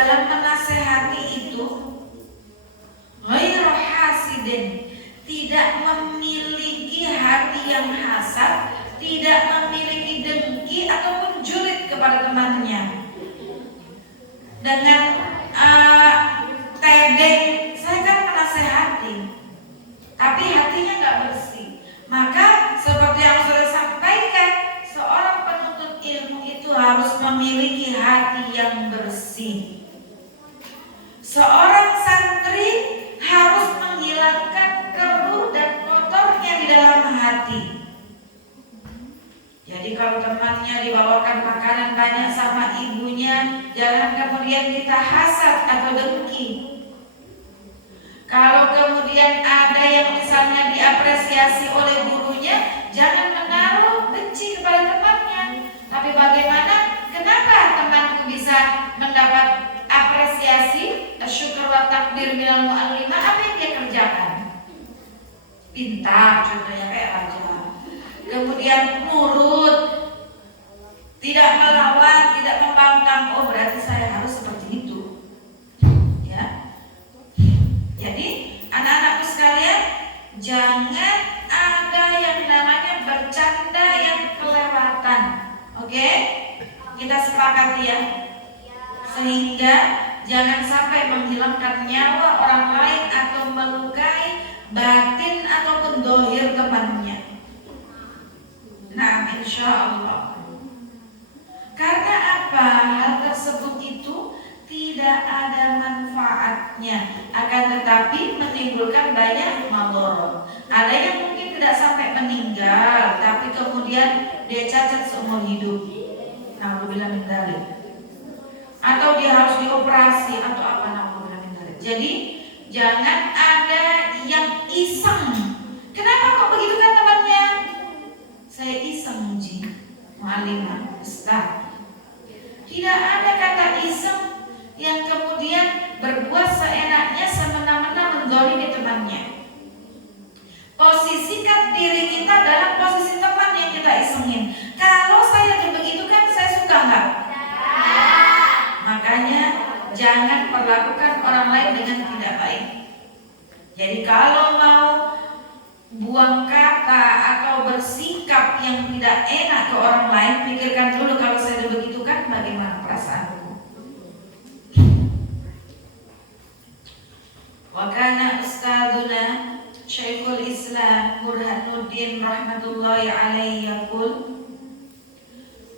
dalam menasehati itu ghairu hasidin, tidak memiliki hati yang hasad, tidak memiliki dengki ataupun julid kepada temannya. Dengan tedeng, saya kan menasehati, tapi hatinya nggak bersih. Maka seperti yang sudah sampaikan, seorang penuntut ilmu itu harus memiliki hati yang bersih. Seorang santri harus menghilangkan keruh dan kotornya di dalam hati. Jadi kalau temannya dibawakan makanan banyak sama ibunya, jangan kemudian kita hasad atau dengki. Kalau kemudian ada yang misalnya diapresiasi oleh gurunya, jangan menaruh benci kepada temannya. Tapi bagaimana? Kenapa temanku bisa mendapat apresiasi? Syukur wa takdir minal mu'allimah. Apa yang dia kerjakan? Pintar, contohnya kayak raja. Kemudian nurut, tidak melawan, tidak membangkang. Oh, berarti saya harus seperti itu. Ya. Jadi anak-anakku sekalian, jangan ada yang namanya bercanda yang kelewatan. Oke? Kita sepakati ya. Sehingga jangan sampai menghilangkan nyawa orang lain atau melukai batin ataupun dohir temannya. Nah, insya Allah. Karena apa? Hal tersebut itu tidak ada manfaatnya, akan tetapi menimbulkan banyak madharat. Ada yang mungkin tidak sampai meninggal, tapi kemudian dia cacat seumur hidup. Na'udzubillah min dzalik. Atau dia harus dioperasi atau apa, na'udzubillah min dzalik. Jadi jangan ada yang iseng. Kenapa kok begitu kan temannya? Saya iseng Ji, mu'allimah, ustaz. Tidak ada kata iseng yang kemudian berbuat seenaknya semena-mena menzalimi temannya. Posisikan diri kita dalam posisi teman yang kita isengin. Kalau saya begitu kan saya suka nggak? Makanya jangan perlakukan orang lain dengan tidak baik. Jadi kalau mau buang kata atau bersikap yang tidak enak ke orang lain, pikirkan dulu, kalau saya begitu kan bagaimana perasaanku. Wa kana ustadzuna Syekhul Islam Burhanuddin rahmatullahi alaihi yaqul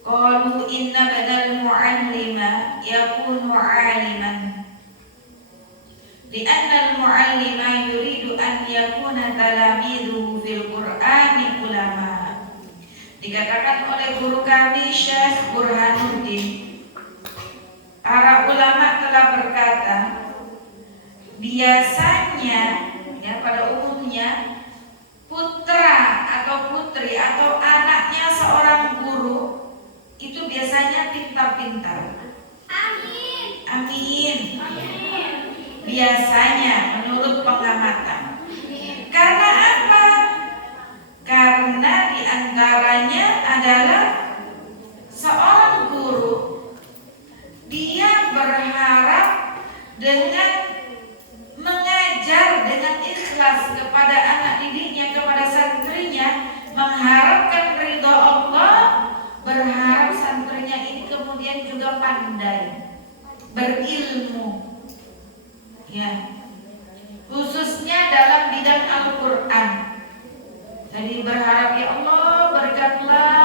qalu inna badal mu'allima yakunu 'aliman li'anna al-mu'allima yuridu an yakuna talamiduhu fil Qur'ani ulama. Dikatakan oleh guru kami Syekh Burhanuddin, para ulama telah berkata, biasanya ya pada umumnya putra atau putri atau anaknya seorang guru itu biasanya pintar-pintar. Amin. Amin. Biasanya menurut pengamatan. Karena apa? Karena diantaranya adalah seorang guru, dia berharap dengan mengajar dengan ikhlas kepada anak didiknya, kepada santrinya, mengharapkan ridha Allah, berharap santrinya ini kemudian juga pandai, berilmu. Ya, khususnya dalam bidang Al-Quran. Jadi berharap, ya Allah berikanlah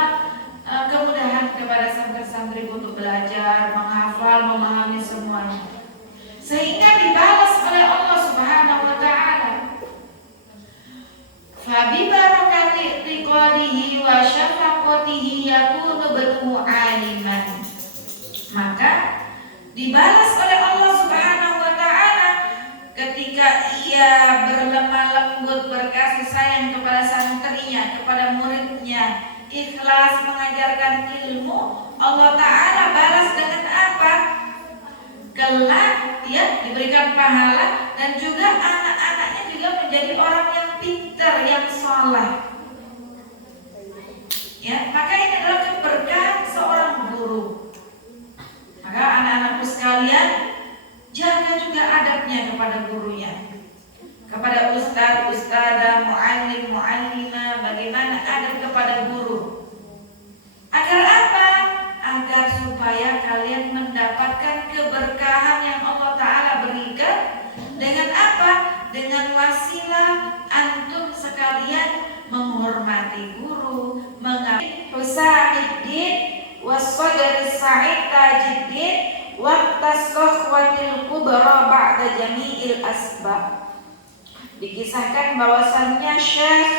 kemudahan kepada santri-santri untuk belajar, menghafal, memahami semuanya, sehingga dibalas oleh Allah Subhanahu wa ta'ala. Fabi barakati tiqadihi wa syafaqatihi yakunu banu aliman. Maka dibalas oleh Allah Subhanahu wa ta'ala ketika ia berlemah lembut, berkasih sayang kepada santrinya, kepada muridnya, ikhlas mengajarkan ilmu. Allah ta'ala balas dengan apa? Kelak ya diberikan pahala, dan juga anak-anaknya juga menjadi orang yang pintar, yang saleh. Ya, maka ini adalah keberkahan seorang guru. Maka anak-anakku sekalian, gurunya, kepada ustaz, ustazah, muallim, muallimah, bagaimana adab kepada guru. Agar apa? Agar supaya kalian mendapatkan keberkahan yang Allah Ta'ala berikan. Dengan apa? Dengan wasilah antum sekalian menghormati guru, mengabdi Husamiddin wassadari Sa'id Tajiddin waqtas sohwatil kubra ba'da jami'il asbab. Dikisahkan bahwasannya Syekh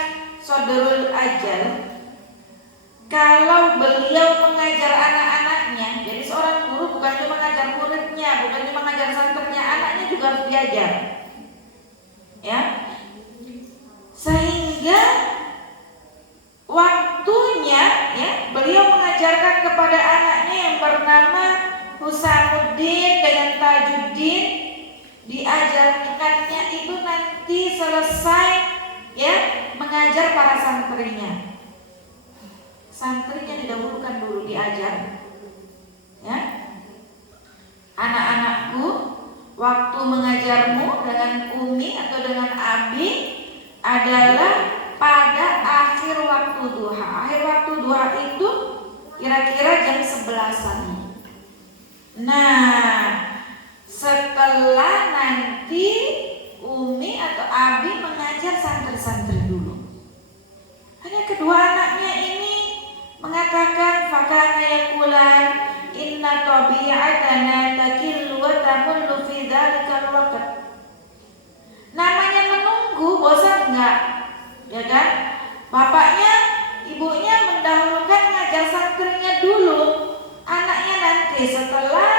Sodrul Ajal, kalau beliau mengajar anak-anaknya, jadi seorang guru bukan cuma mengajar muridnya, bukan cuma mengajar santrinya, anaknya juga harus diajar, ya. Sehingga waktunya, ya, beliau mengajarkan kepada anaknya yang bernama Husamuddin dengan Tajuddin, diajarkannya itu nanti selesai, ya, mengajar para santrinya. Santrinya didahulukan dulu diajar, ya. Anak-anakku, waktu mengajarmu dengan umi atau dengan abi adalah pada akhir waktu duha. Akhir waktu duha itu kira-kira jam 11-an. Nah, setelah nanti umi atau abi mengajar santri-santri dulu. Hanya kedua anaknya ini mengatakan fakana yaqulan inna tabi'atana takillu wa tamullu fi dzalikal waqt. Namanya menunggu, bosan enggak? Ya kan? Bapaknya, ibunya mendahulukan ngajar santrinya dulu, anaknya nanti setelah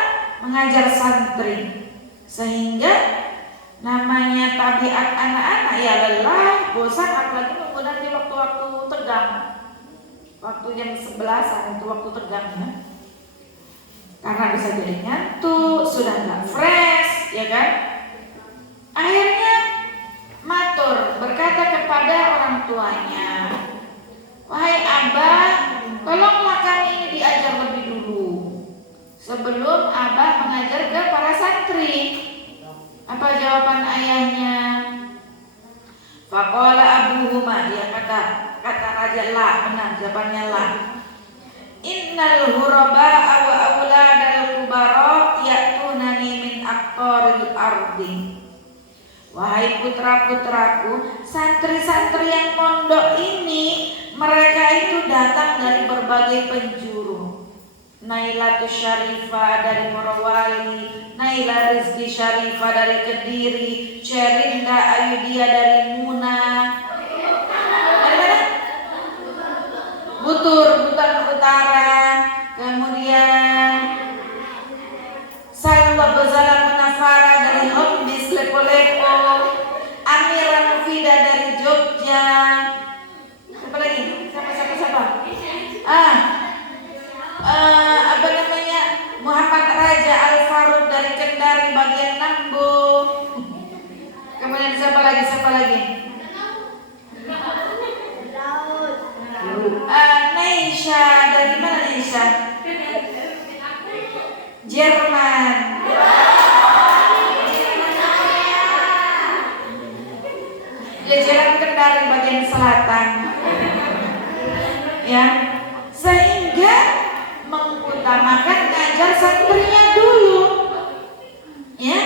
mengajar santri. Sehingga namanya tabiat anak-anak ya lelah, bosan, apalagi nunggu nanti waktu-waktu tegang. Waktu jam 11-an itu waktu tegangnya, karena bisa jadi ngantuk, sudah nggak fresh, ya kan? Akhirnya matur berkata kepada orang tuanya, wahai abah, tolonglah kami ini diajar lebih dulu sebelum abah mengajar ke para santri. Apa jawaban ayahnya? Faqala abuhuma, dia kata raja lah, benar jawabannya lah. Innal huraba'a wa auladal kubara ya'tunani min aqtaril ardi. Wahai putra-putraku, santri-santri yang pondok ini, mereka itu datang dari berbagai penjuru. Nailatus Syarifah dari Morowali, Naila Rizki Syarifah dari Kediri, Cerinda Ayudia dari Muna. Dari mana? Butur Utara, kemudian Salwa Bozala Munafara dari Hombis Lepo-Lepo, Amira Mufida dari Jogja. Siapa lagi? Siapa? Apa namanya? Muhammad Raja Al-Faruq dari Kendari bagian Nambo. Kemudian siapa lagi? Neisha dari mana Neisha? Jerman. Jajaran Kendari bagian selatan. Ya, sehingga mengutamakan ngajar santrinya dulu. Ya,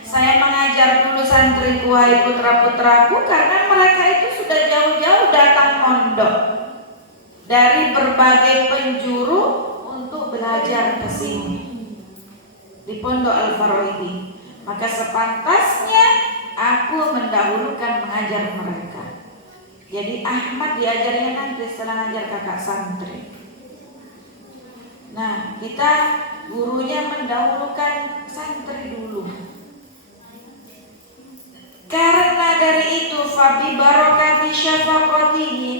saya mengajar dulu santriku, wahai putra-putraku, karena mereka itu sudah jauh-jauh datang mondok dari berbagai penjuru untuk belajar ke sini di Pondok Al-Faraidi. Maka sepantasnya aku mendahulukan mengajar mereka. Jadi Ahmad diajarnya nanti setelah ngajar kakak santri. Nah, kita gurunya mendahulukan santri dulu. Karena dari itu fabi barakati syafaqatihi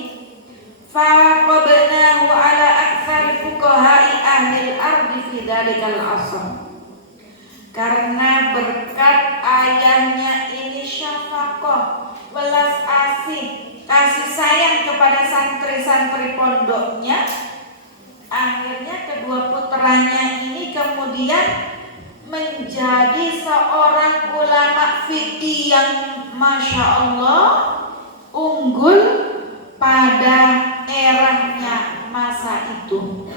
faqabnahu ala aktsari fuqaha'i ahli al-ardi fi dzalikal asr. Karena berkat ayahnya ini syafaqah, welas asih, kasih sayang kepada santri-santri pondoknya, akhirnya kedua putranya ini kemudian menjadi Jadi seorang ulama fikih yang Masya Allah unggul pada eranya masa itu.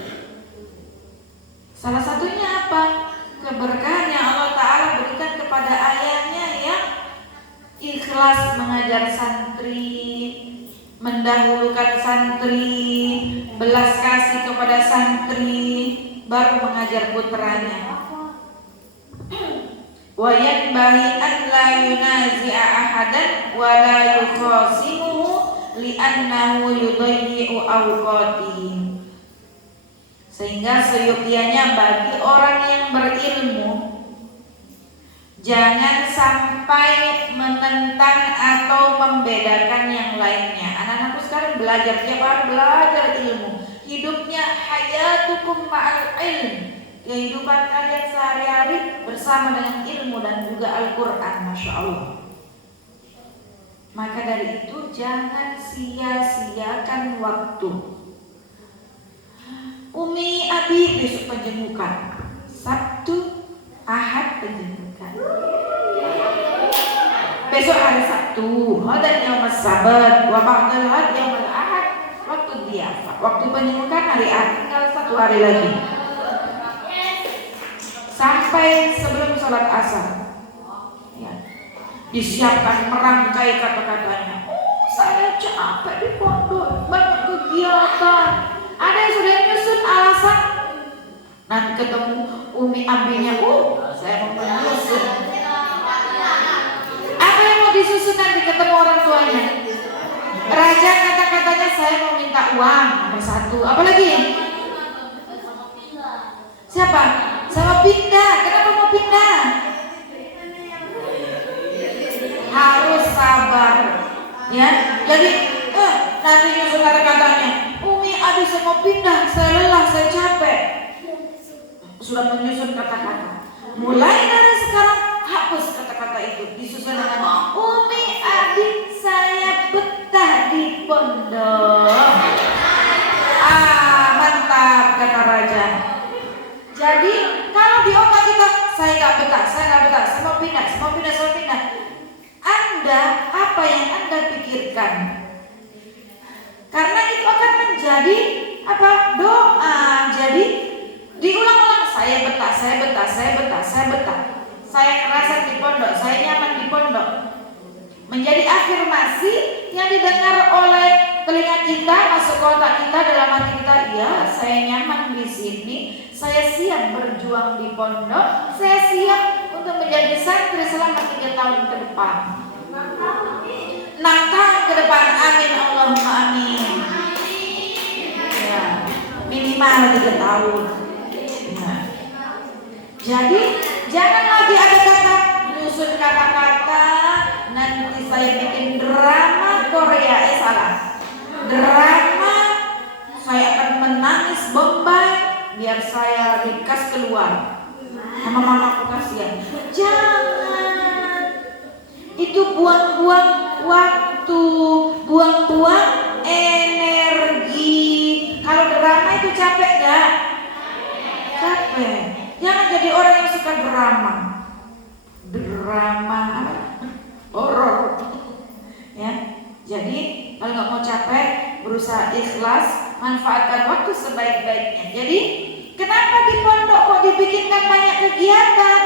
Salah satunya apa? Keberkahan yang Allah Ta'ala berikan kepada ayahnya yang ikhlas mengajar santri, mendahulukan santri, belas kasih kepada santri, baru mengajar putranya. Wa yanbaghi an la yunazi'a ahadan wa la yukhasimuhu li'annahu yudayyi'u awqatihi. Sehingga seyogyanya bagi orang yang berilmu jangan sampai menentang atau membedakan yang lainnya. Anak-anakku sekarang belajar, tiap hari belajar ilmu. Hidupnya hayatukum ma'al ilm. Kehidupan kalian sehari-hari bersama dengan ilmu dan juga Al-Quran. Masya Allah. Maka dari itu jangan sia-siakan waktu. Umi Abi besok penjemukan, Sabtu Ahad penjemukan, besok hari Sabtu dan yaum Sabat wa ba'dal had yaum Ahad waktu diafa. Waktu penjemukan hari Ahad, tinggal 1 hari lagi sampai sebelum sholat asar ya. Disiapkan merangkai kata-katanya. Oh, saya capek di pondok, banyak kegiatan. Ada yang sudah nyusun alasan. Nanti ketemu Umi Abinya, saya mau menyusun. Apa yang mau disusun nanti ketemu orang tuanya? Raja kata-katanya saya mau minta uang nomor 1. Apalagi? Siapa? Sama pindah. Kenapa mau pindah? Harus sabar. Ya, jadi nanti nyusun kata-katanya. Umi, Abi saya mau pindah, saya lelah, saya capek. Sudah menyusun kata-kata. Mulai dari sekarang hapus kata-kata itu, disusun dengan Umi, Abi saya betah di pondok. Mantap kata raja. Jadi kalau di otak kita saya nggak betah, saya mau pindah. Anda apa yang Anda pikirkan? Karena itu akan menjadi apa? Doa. Jadi diulang-ulang, saya betah. Saya kerasan di pondok, saya nyaman di pondok. Menjadi afirmasi yang didengar oleh telinga kita, masuk ke otak kita, dalam hati kita, iya, saya nyaman di sini. Saya siap berjuang di pondok. Saya siap untuk menjadi santri selama 3 tahun ke depan. 6 tahun ke depan, amin Allahumma amin. Ya, minimal 3 tahun. Ya. Jadi jangan lagi ada kata menyusun kata-kata. Nanti saya bikin drama Korea, salah. Drama saya akan menangis Bombay biar saya dikas keluar. Sama mamaku kasihan. Jangan. Itu buang-buang waktu, buang-buang energi. Kalau drama itu capek gak? Capek. Jangan jadi orang yang suka drama. Drama horor. Ya. Jadi kalau nggak mau capek, berusaha ikhlas, manfaatkan waktu sebaik-baiknya. Jadi kenapa di pondok kok dibikinkan banyak kegiatan?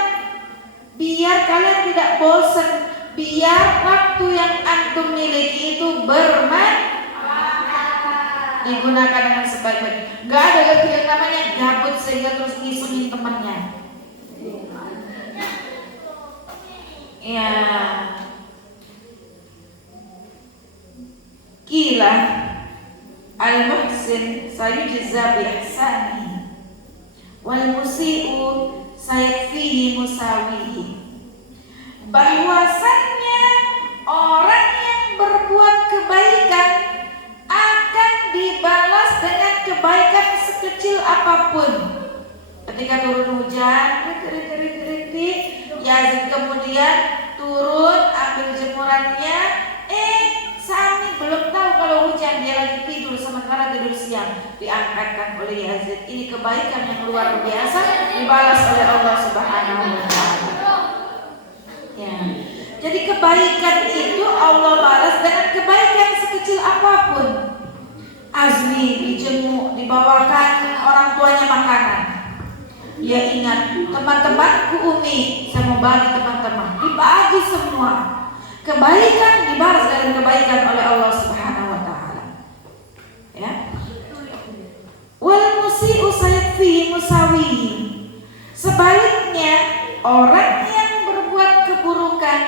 Biar kalian tidak bosan. Biar waktu yang antum miliki itu bermanfaat, digunakan dengan sebaik-baiknya. Gak ada lagi yang namanya gabut sehingga terus ngisengin temannya. Ya, kila al-muhsin sayujza bi ihsanihi wal musii'u sayakfihi musawihi. Bahwasannya orang yang berbuat kebaikan akan dibalas dengan kebaikan sekecil apapun. Ketika turun hujan, Yazid kemudian turun ambil jemurannya. Sami belum tahu kalau hujan, dia lagi tidur, sementara tidur siang. Diangkatkan oleh Yazid. Ini kebaikan yang luar biasa, dibalas oleh Allah Subhanahu wa Ta'ala. Ya. Jadi kebaikan itu Allah balas dengan kebaikan sekecil apapun. Azmi dijenguk, dibawakan orang tuanya makanan. Dia ingat, teman-temanku Umi, saya mau bagi teman-teman, dibagi semua. Kebaikan dibalas dengan kebaikan oleh Allah Subhanahu wa taala. Ya. Wal musii'u sayakfihi musawihi. Sebaliknya, orang yang berbuat keburukan,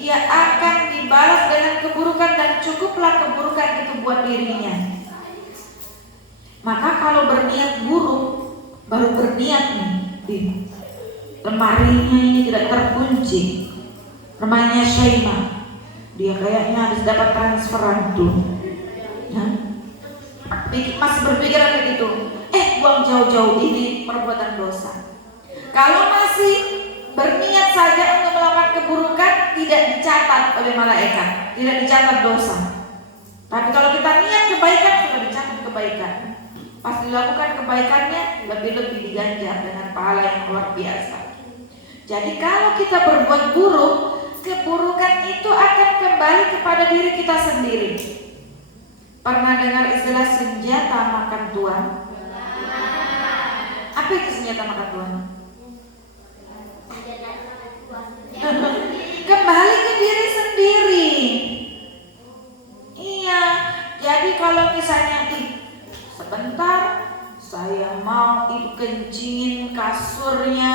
dia akan dibalas dengan keburukan dan cukuplah keburukan itu buat dirinya. Maka kalau berniat buruk, baru berniat nih, lemarinya ini tidak terkunci, rumahnya Syaimah, dia kayaknya habis dapat transferan tuh, ya? Masih berpikiran begitu, buang jauh-jauh ini perbuatan dosa. Kalau masih berniat saja untuk melakukan keburukan, tidak dicatat oleh malaikat, tidak dicatat dosa. Tapi kalau kita niat kebaikan, sudah dicatat kebaikan. Pas dilakukan kebaikannya, lebih-lebih diganjar dengan pahala yang luar biasa. Jadi kalau kita berbuat buruk, keburukan itu akan kembali kepada diri kita sendiri. Pernah dengar istilah senjata makan tuan? Apa itu senjata makan tuan? Kembali ke diri sendiri. Iya, jadi kalau misalnya sebentar, saya mau ibu kencingin kasurnya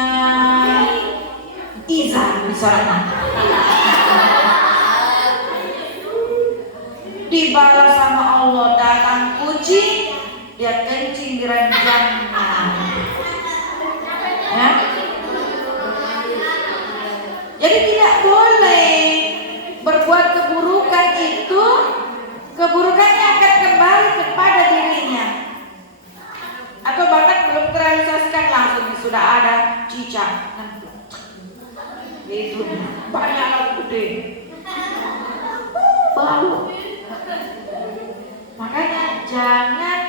Iza misalnya, dibalas sama Allah, datang kucing, dia kencing di ranjangnya, ya? Jadi tidak boleh berbuat keburukan itu, keburukannya akan kembali kepada dirinya. Atau bahkan belum terrealisasikan langsung sudah ada cicak, itu banyak gede, bau. Makanya jangan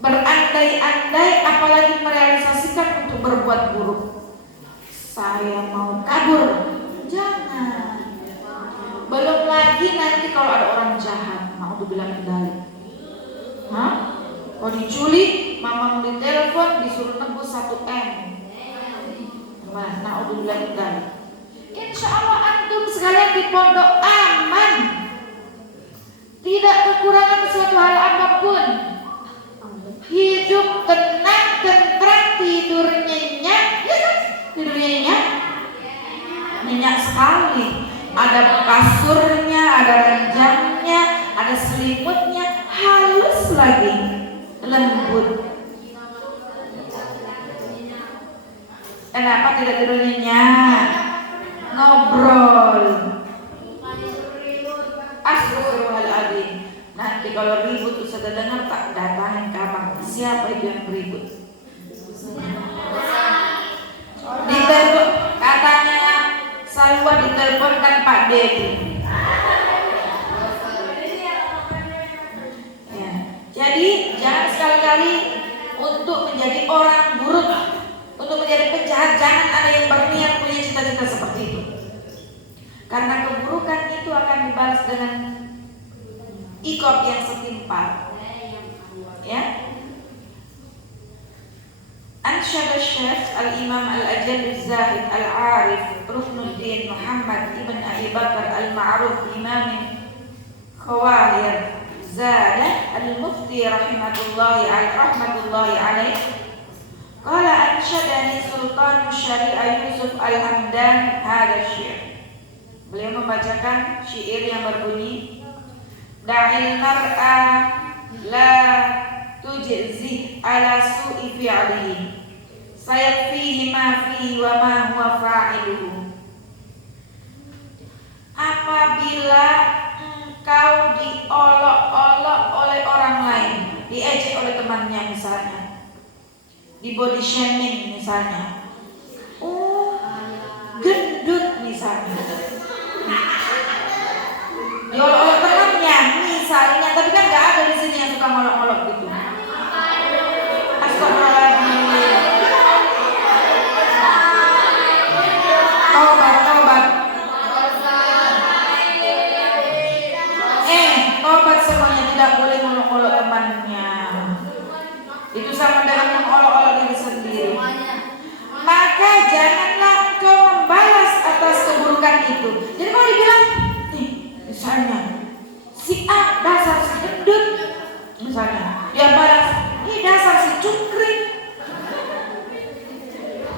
berandai-andai, apalagi merealisasikan untuk berbuat buruk. Saya mau kabur, jangan. Belum lagi nanti kalau ada orang jahat, mau dibilang kendali. Kalau diculik, mama mau ditelepon, disuruh nebus 1M. Nah, udah bilang kendali. Insya Allah antum sekalian di pondok aman, tidak kekurangan suatu hal apapun. Hidup tenang, tentram, tidur nyenyak, tidur nyenyak, nyenyak sekali. Ada kasurnya, ada ranjangnya, ada selimutnya, halus lagi, lembut. Kenapa tidak tidur nyenyak? Ngobrol. Astagfirullahaladzim. Nanti kalau ribut bisa dengar tak datangin kapan? Siapa itu yang ribut? Ditelepon, katanya Salwa diteleponkan Pak Dedi. Ya. Jadi jangan sekali-kali untuk menjadi orang buruk, untuk menjadi penjahat, jangan ada yang berniat punya cita-cita seperti itu. Karena keburukan itu akan dibalas dengan iqab yang setimpal. Ya. Ansyad Syekh Al-Imam Al-Ajal Al-Zahid Al-Arif Ruknuddin Muhammad Ibn Abi Bakar Al-Ma'ruf Imam Khawahir Zadah Al-Mufti rahmatullahi alaih. Qala ansyadani Sultan Syariah Yusuf Al-Hamdan hadha syair. Beliau membacakan syair yang berbunyi, Da'il mar'a la tujzi ala su'i fi'alihi sayakfihi ma fihi wa ma huwa fa'iluhu. Apabila engkau diolok-olok oleh orang lain, diejek oleh temannya misalnya, di body shaming misalnya, gendut misalnya, diolok-olok temannya misalnya, tapi kan nggak ada di sini yang suka ngolok-ngolok gitu. Astagfirullahaladzim. Taubat.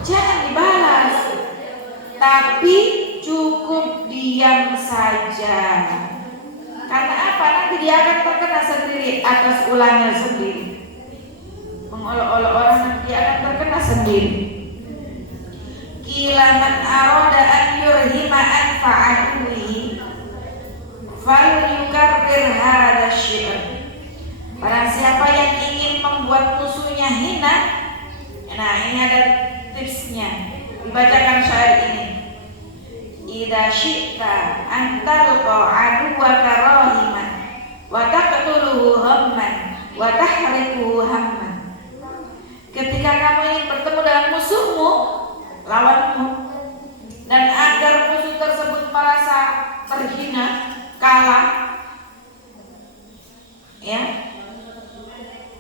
jangan dibalas, tapi cukup diam saja. Karena apa? Nanti dia akan terkena sendiri atas ulangnya sendiri. Mengolok-olok orang nanti dia akan terkena sendiri. Qila man arada an yurhima anfa'atuhi fal yukarrir hadha syi'r. Barang siapa yang ingin membuat musuhnya hina, nah ini ada tipsnya. Dibacakan syair ini. Idza syi'ta an talqa aduwaka rahiman wa taqtuluhu hamman wa tahriquhu hamman. Ketika kamu ingin bertemu dengan musuhmu, lawanmu, dan agar musuh tersebut merasa terhina, kalah, ya,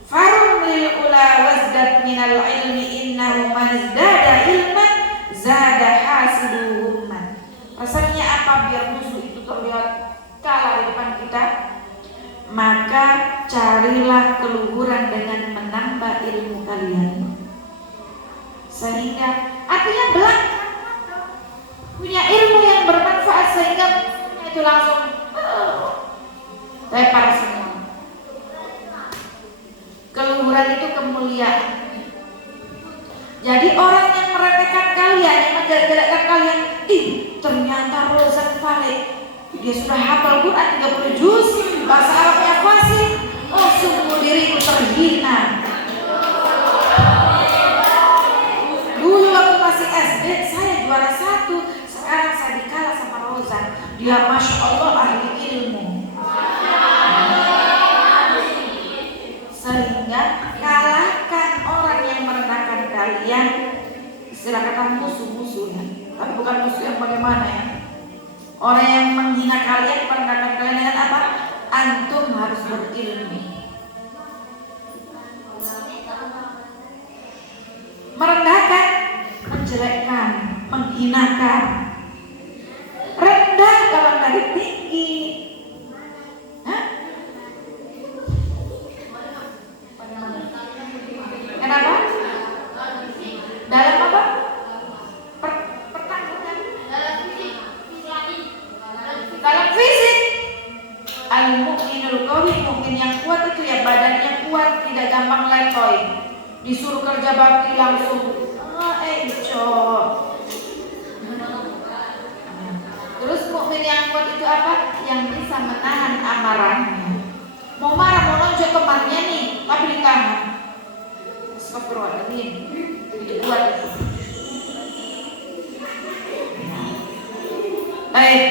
farumil ula wazdad minal ilmi innahu man izdada ilman zada hasiduhu man. Rasanya apa biar musuh itu terlihat kalah di depan kita? Maka carilah keluhuran dengan menambah ilmu kalian. Sehingga artinya belakang punya ilmu yang bermanfaat sehingga itu langsung lepar semua. Keluhuran itu kemuliaan. Jadi orang yang meremehkan kalian, yang menjelek-jelekkan kalian, ternyata Rozan Falik, dia sudah hafal Quran 30 juz, bahasa Arabnya fasih. Oh, sungguh diriku terhina. Dulu waktu masih SD saya juara 1, sekarang saya dikalah sama Rozan. Dia masya Allah ahli ilmu. Sehingga kalahkan orang yang merendahkan kalian. Istilah kata musuh-musuhnya, tapi bukan musuh yang bagaimana ya. Orang yang menghina kalian, merendahkan kalian dengan apa? Antum harus berilmu. Merendahkan, menjelekkan, menghinakan. Rendah kalau dari tinggi. Hah? Kenapa? Dalam apa? Pertanggungan. Dalam fisik. Al-mu'minul qawi, mukmin yang kuat itu ya badannya kuat, tidak gampang letoy. Disuruh kerja bakti langsung Terus mukmin yang kuat itu apa? Yang bisa menahan amarahnya. Mau marah, mau nonjok temannya nih, tapi ditahan. Astagfirullahaladzim. Itu kuat itu. Baik,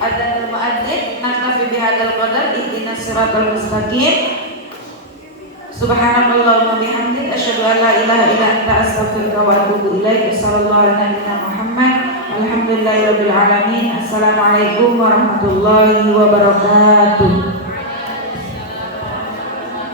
adzanul muadzin, naktafi bihadzal qadar, ihdinas siratal mustaqim. Subhanakallahumma bihamdik, asyhadu an la ilaha illa anta, astaghfiruka wa atubu ilaik. Sallallahu alaihi Muhammad. Alhamdulillahirabbil alamin. Assalamualaikum warahmatullahi wabarakatuh.